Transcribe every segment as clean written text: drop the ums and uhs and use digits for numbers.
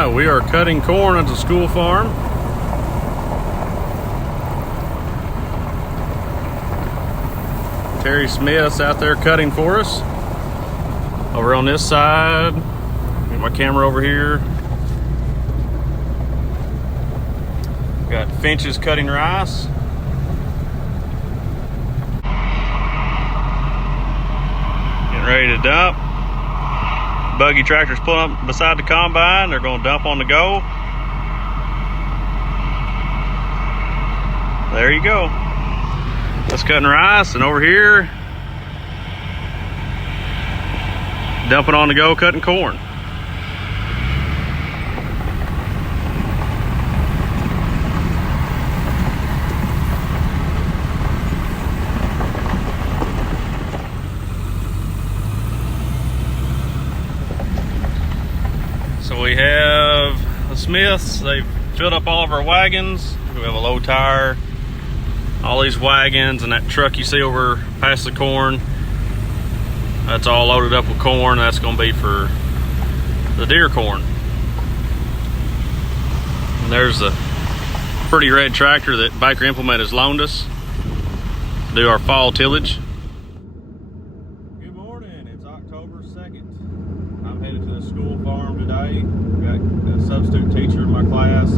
Alright, we are cutting corn at the school farm. Terry Smith's out there cutting for us. Over on this side, get my camera over here. Got Finches cutting rice. Getting ready to dump. Buggy tractor's pulling up beside the combine. They're going to dump on the go. There you go. That's cutting rice, and over here, dumping on the go, cutting corn. So we have the Smiths. They've filled up all of our wagons. We have a low tire, all these wagons, and that truck you see over past the corn. That's all loaded up with corn. That's going to be for the deer corn. And there's the pretty red tractor that Baker Implement has loaned us to do our fall tillage. Good morning. It's October 2nd. I'm headed to the school farm today. Got a substitute teacher in my class.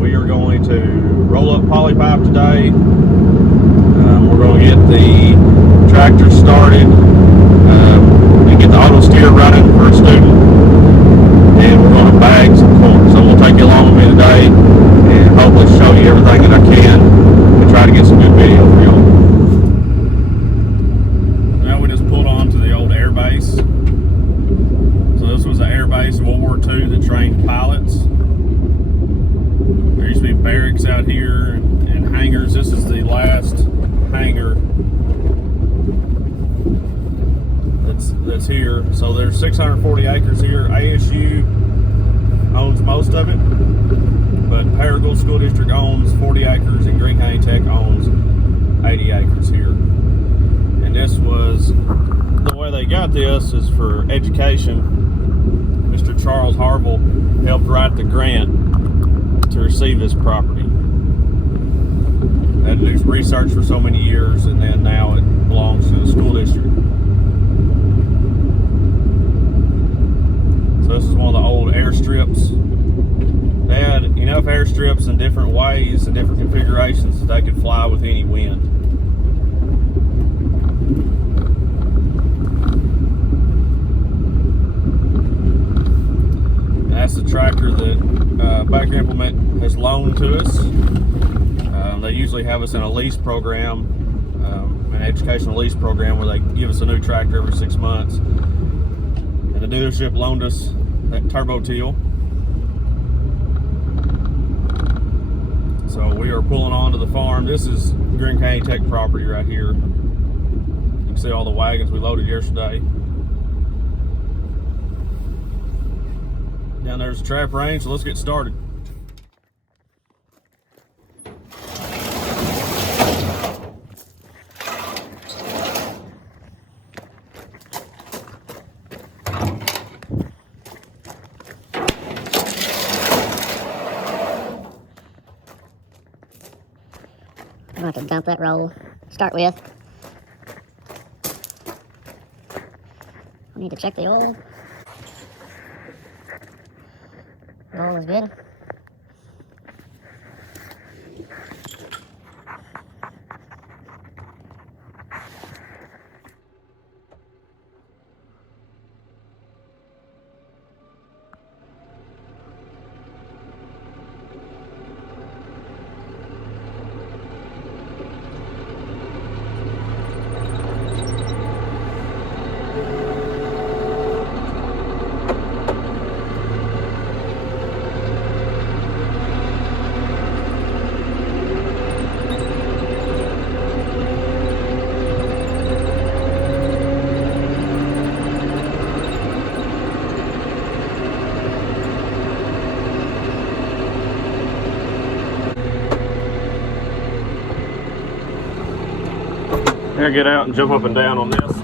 We are going to roll up polypipe today. We're going to get the tractor started and get the auto steer running for a student. And we're going to bag some corn. So we'll take you along with me today and hopefully show you everything that I can and try to get some good video for y'all. Now we just pulled on to the old air base. So this was an air base in World War II that trained pilots. There used to be barracks out here and hangars. This is the last hangar that's here. So there's 640 acres here. ASU owns most of it, but Paragould School District owns 40 acres and Green County Tech owns 80 acres here. And this was, the way they got this is for education. Mr. Charles Harville helped write the grant to receive this property. They had to do research for so many years, and then now it belongs to the school district. So this is one of the old airstrips. They had enough airstrips in different ways and different configurations that they could fly with any wind. And that's the tractor that Baker Implement has loaned to us. They usually have us in a lease program, an educational lease program, where they give us a new tractor every 6 months. And the dealership loaned us that turbo till. So we are pulling onto the farm. This is Green County Tech property right here. You can see all the wagons we loaded yesterday. Down there's the trap range, so let's get started. I'm going to have to dump that roll to start with. I need to check the oil. The oil is good. Here, get out and jump up and down on this.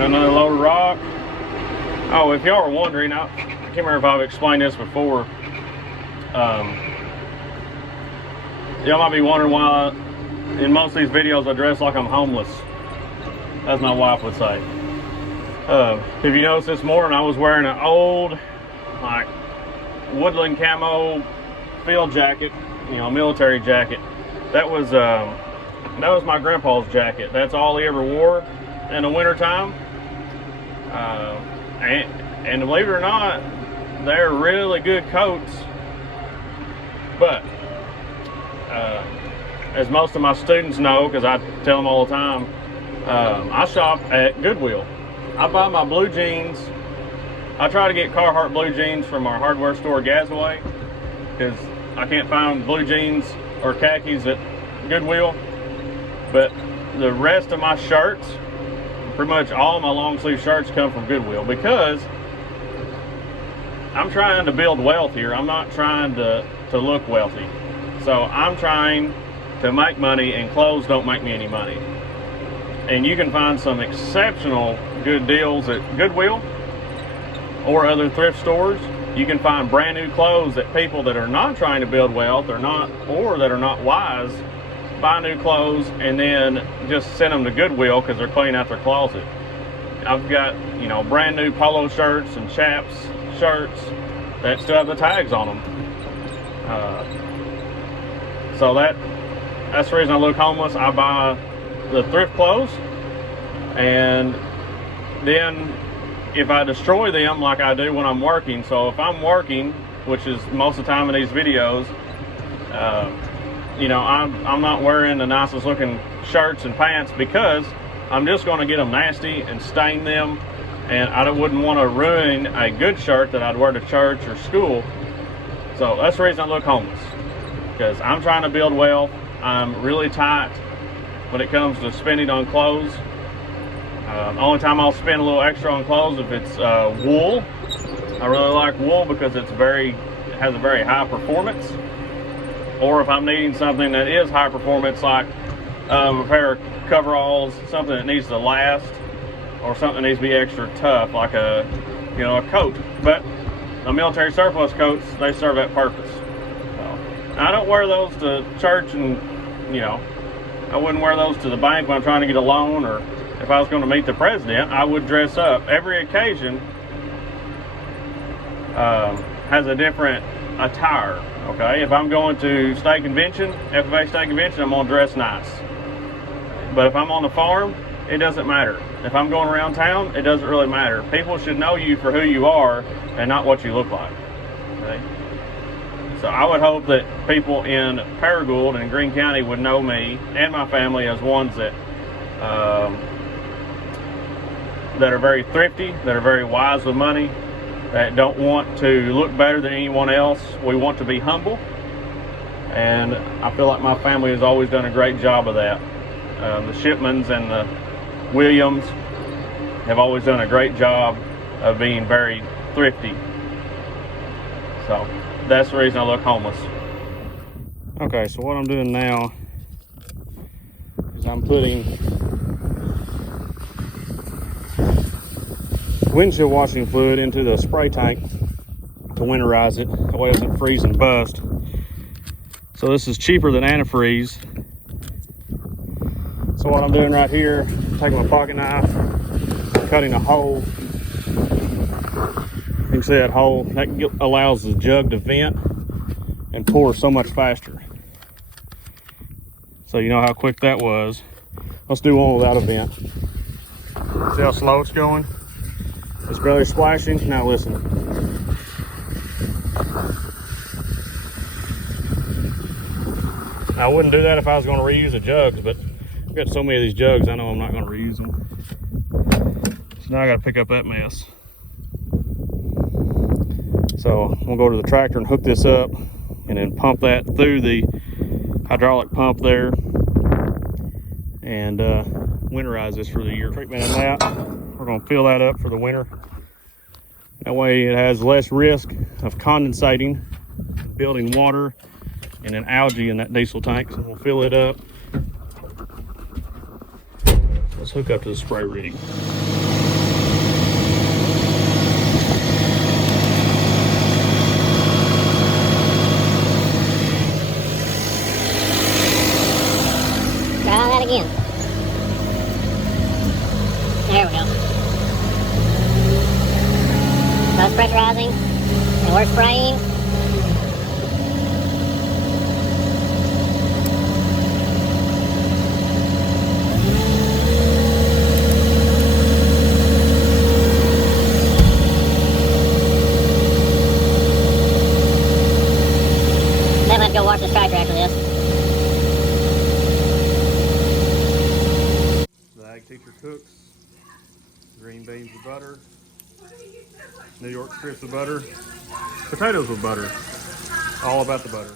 Got another load of rock. Oh, if y'all are wondering, I can't remember if I've explained this before. Y'all might be wondering why in most of these videos I dress like I'm homeless, as my wife would say. If you notice, this morning I was wearing an old, like, woodland camo field jacket, you know, military jacket. That was my grandpa's jacket. That's all he ever wore in the wintertime. And believe it or not, they're really good coats. But as most of my students know, because I tell them all the time, I shop at Goodwill. I buy my blue jeans. I try to get Carhartt blue jeans from our hardware store, Gasaway, because I can't find blue jeans or khakis at Goodwill. But the rest of my shirts, pretty much all my long sleeve shirts, come from Goodwill, because I'm trying to build wealth here. I'm not trying to look wealthy. So I'm trying to make money, and clothes don't make me any money. And you can find some exceptional good deals at Goodwill or other thrift stores. You can find brand new clothes that people that are not trying to build wealth or that are not wise buy new clothes and then just send them to Goodwill because they're cleaning out their closet. I've got, you know, brand new polo shirts and chaps shirts that still have the tags on them. So that's the reason I look homeless. I buy the thrift clothes, and then if I destroy them like I do when I'm working. So if I'm working, which is most of the time in these videos, you know, I'm not wearing the nicest looking shirts and pants because I'm just going to get them nasty and stain them, and I wouldn't want to ruin a good shirt that I'd wear to church or school. So that's the reason I look homeless, because I'm trying to build wealth. I'm really tight when it comes to spending on clothes. The only time I'll spend a little extra on clothes if it's wool. I really like wool because it has a very high performance. Or if I'm needing something that is high performance, like a pair of coveralls, something that needs to last, or something that needs to be extra tough, like a coat. But the military surplus coats, they serve that purpose. So, I don't wear those to church, and I wouldn't wear those to the bank when I'm trying to get a loan, or if I was going to meet the president, I would dress up. Every occasion has a different attire. Okay, if I'm going to state convention, FFA state convention, I'm going to dress nice. But if I'm on the farm, it doesn't matter. If I'm going around town, it doesn't really matter. People should know you for who you are and not what you look like. Okay? So I would hope that people in Paragould and Greene County would know me and my family as ones that are very thrifty, that are very wise with money, that don't want to look better than anyone else. We want to be humble, and I feel like my family has always done a great job of that. The Shipmans and the Williams have always done a great job of being very thrifty. So that's the reason I look homeless. Okay, so what I'm doing now is I'm putting windshield washing fluid into the spray tank to winterize it. That way it doesn't freeze and bust. So this is cheaper than antifreeze. So what I'm doing right here, taking my pocket knife, cutting a hole. You can see that hole, that allows the jug to vent and pour so much faster. So you know how quick that was. Let's do one without a vent. See how slow it's going? It's barely splashing. Now listen. I wouldn't do that if I was going to reuse the jugs, but I've got so many of these jugs, I know I'm not going to reuse them. So now I got to pick up that mess. So I'm going to go to the tractor and hook this up and then pump that through the hydraulic pump there and winterize this for the year. Treatment and that, we're going to fill that up for the winter. That way it has less risk of condensating, building water and an algae in that diesel tank. So we'll fill it up. Let's hook up to the spray rig. There we go. So it's pressurizing, and we're spraying. Then let's go wash this tractor after this. The ag teacher cooks green beans with butter, New York strips with butter, potatoes with butter. All about the butter.